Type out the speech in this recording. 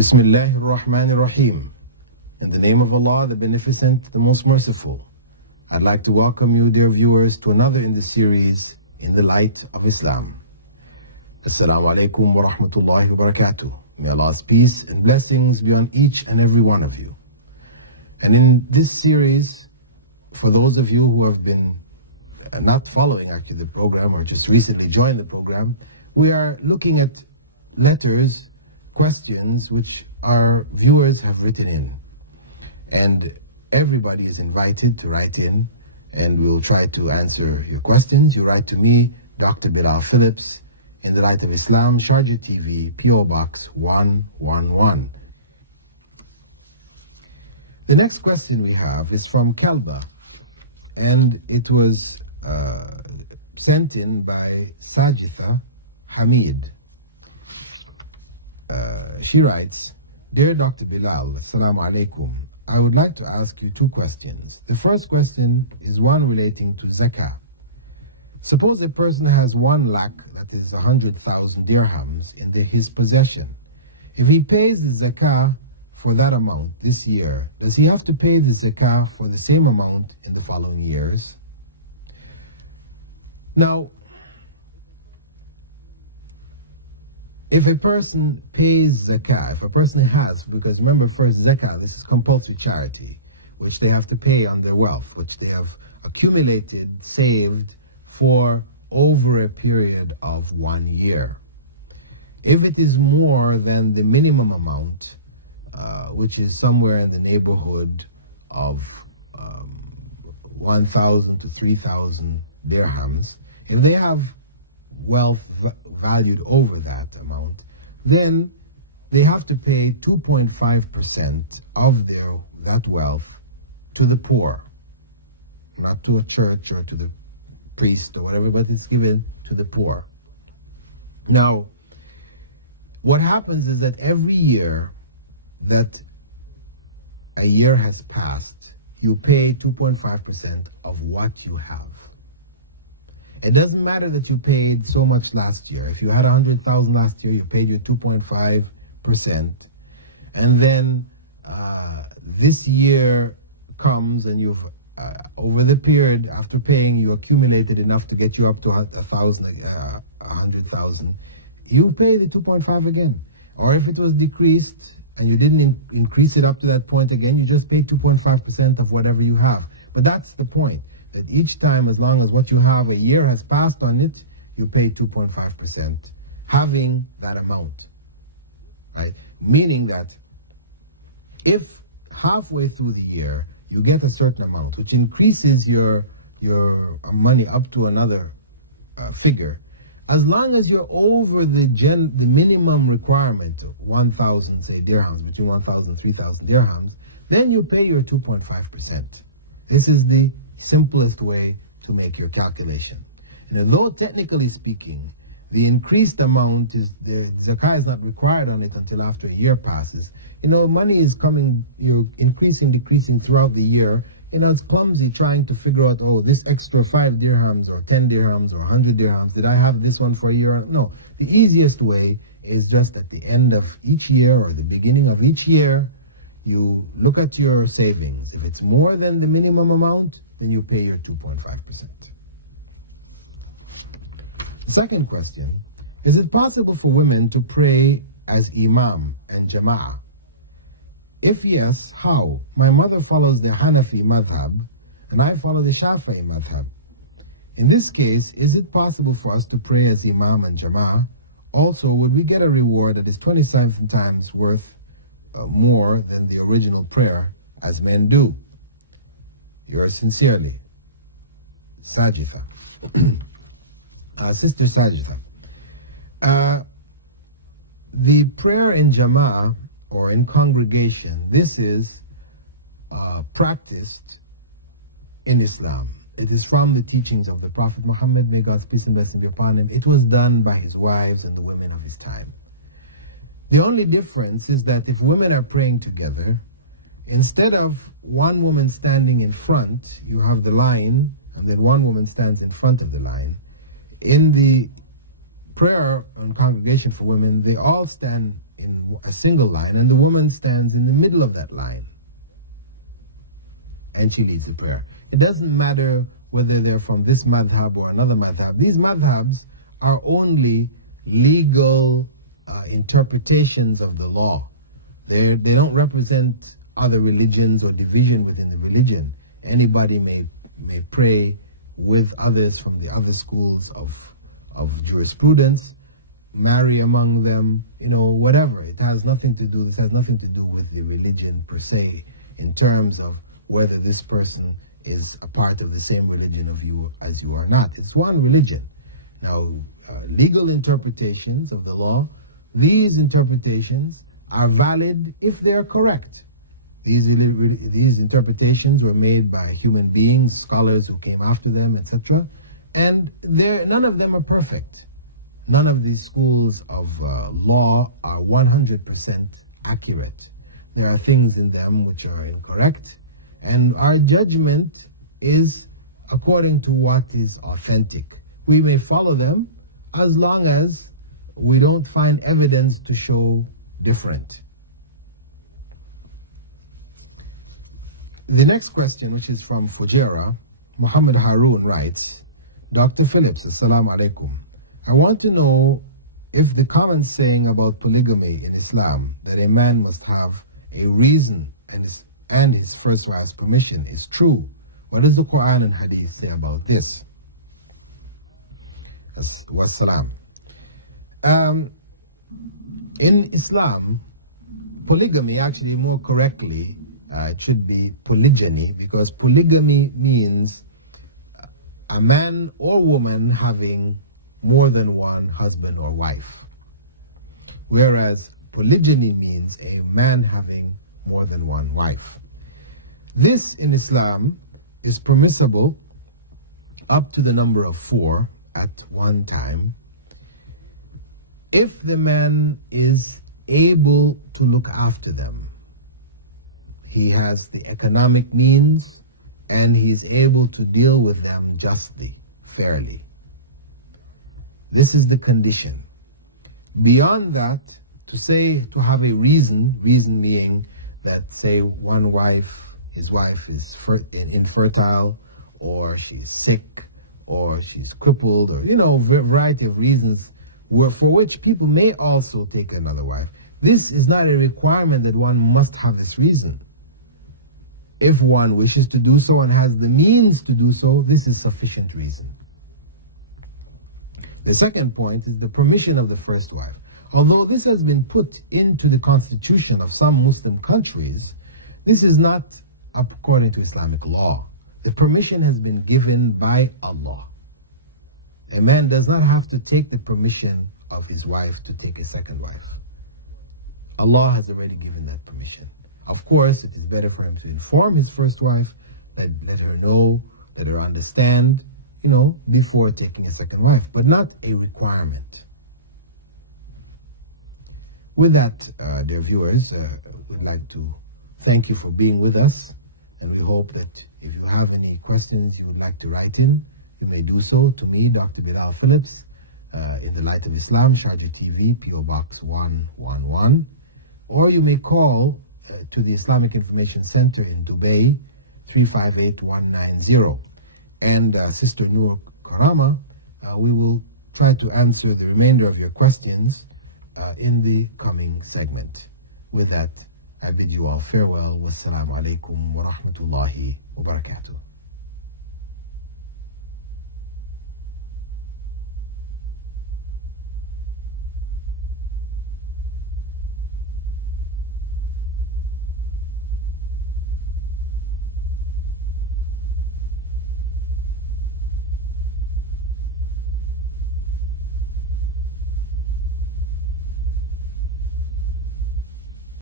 Bismillahir Rahmanir Rahim. In the name of Allah, the Beneficent, the Most Merciful. I'd like to welcome you, dear viewers, to another in the series, In the Light of Islam. Assalamu alaikum wa rahmatullahi wa barakatuh. May Allah's peace and blessings be on each and every one of you. And in this series, for those of you who have been not following actually the program or just recently joined the program, we are looking at letters, questions which our viewers have written in. And everybody is invited to write in, and we will try to answer your questions. You write to me, Dr. Bilal Phillips, In the Light of Islam, Sharjah TV, P.O. Box 111. The next question we have is from Kelba, and it was sent in by Sajitha Hamid. She writes, Dear Dr. Bilal, Assalamu alaikum. I would like to ask you two questions. The first question is one relating to zakah. Suppose a person has 1 lakh, that is 100,000 dirhams, in his possession. If he pays the zakah for that amount this year, does he have to pay the zakah for the same amount in the following years? Now, if a person pays zakah, if a person has, because remember first zakah, this is compulsory charity, which they have to pay on their wealth, which they have accumulated, saved for over a period of 1 year. If it is more than the minimum amount, which is somewhere in the neighborhood of 1,000 to 3,000 dirhams, if they have wealth valued over that amount, then they have to pay 2.5% of that wealth to the poor, not to a church or to the priest or whatever, but it's given to the poor. Now, what happens is that every year that a year has passed, you pay 2.5% of what you have. It doesn't matter that you paid so much last year. If you had 100,000 last year, you paid your 2.5%. And then this year comes and you've, over the period after paying, you accumulated enough to get you up to 100,000. You pay the 2.5 again. Or if it was decreased and you didn't increase it up to that point again, you just pay 2.5% of whatever you have. But that's the point. That each time, as long as what you have a year has passed on it, you pay 2.5%, having that amount, right? Meaning that if halfway through the year you get a certain amount, which increases your money up to another figure, as long as you're over the minimum requirement of 1,000, say, dirhams, between 1,000 and 3,000 dirhams, then you pay your 2.5%. This is the simplest way to make your calculation. And although technically speaking, the increased amount is, the zakah is not required on it until after a year passes. Money is coming, you're increasing, decreasing throughout the year. It's clumsy trying to figure out, oh, this extra 5 dirhams or 10 dirhams or 100 dirhams, did I have this one for a year? No. The easiest way is just at the end of each year or the beginning of each year, you look at your savings. If it's more than the minimum amount, then you pay your 2.5%. The second question, is it possible for women to pray as imam and jama'ah? If yes, how? My mother follows the Hanafi madhab, and I follow the Shafi'i madhab. In this case, is it possible for us to pray as imam and jama'ah? Also, would we get a reward that is 27 times worth more than the original prayer as men do? Yours sincerely, Sajitha. Sister Sajitha. The prayer in Jama'ah or in congregation, this is practiced in Islam. It is from the teachings of the Prophet Muhammad, may God's peace and blessing be upon him. It was done by his wives and the women of his time. The only difference is that if women are praying together, instead of one woman standing in front, you have the line, and then one woman stands in front of the line. In the prayer and congregation for women, they all stand in in a single line, and the woman stands in the middle of that line, and she leads the prayer. It doesn't matter whether they're from this madhab or another madhab. These madhabs are only legal interpretations of the law. They don't represent other religions or division within the religion. Anybody may pray with others from the other schools of jurisprudence, marry among them, whatever. This has nothing to do with the religion per se, in terms of whether this person is a part of the same religion of you as you are not. It's one religion. Now, legal interpretations of the law, these interpretations are valid if they are correct. These interpretations were made by human beings, scholars who came after them, etc. And none of them are perfect. None of these schools of law are 100% accurate. There are things in them which are incorrect, and our judgment is according to what is authentic. We may follow them as long as we don't find evidence to show different. The next question, which is from Fujairah, Muhammad Haroon writes, Dr. Phillips, Assalamu alaikum. I want to know if the common saying about polygamy in Islam, that a man must have a reason and his first wife's permission, is true. What does the Quran and Hadith say about this? Wassalam. In Islam, polygamy, actually more correctly, it should be polygyny, because polygamy means a man or woman having more than one husband or wife, whereas polygyny means a man having more than one wife. This in Islam is permissible up to the number of 4 at one time, if the man is able to look after them. He has the economic means, and he is able to deal with them justly, fairly. This is the condition. Beyond that, to have a reason being that, say, one wife, his wife is infertile, or she's sick, or she's crippled, or, a variety of reasons for which people may also take another wife. This is not a requirement that one must have this reason. If one wishes to do so and has the means to do so, this is sufficient reason. The second point is the permission of the first wife. Although this has been put into the constitution of some Muslim countries, this is not according to Islamic law. The permission has been given by Allah. A man does not have to take the permission of his wife to take a second wife. Allah has already given that permission. Of course, it is better for him to inform his first wife, let her know, let her understand, before taking a second wife, but not a requirement. With that, dear viewers, we'd like to thank you for being with us, and we hope that if you have any questions you would like to write in, you may do so to me, Dr. Bilal Phillips, in the Light of Islam, Sharjah TV, P.O. Box 111, or you may call to the Islamic Information Center in Dubai, 358190. And Sister Noor Karama, we will try to answer the remainder of your questions in the coming segment. With that, I bid you all farewell. Wassalamu alaikum wa rahmatullahi wa barakatuh.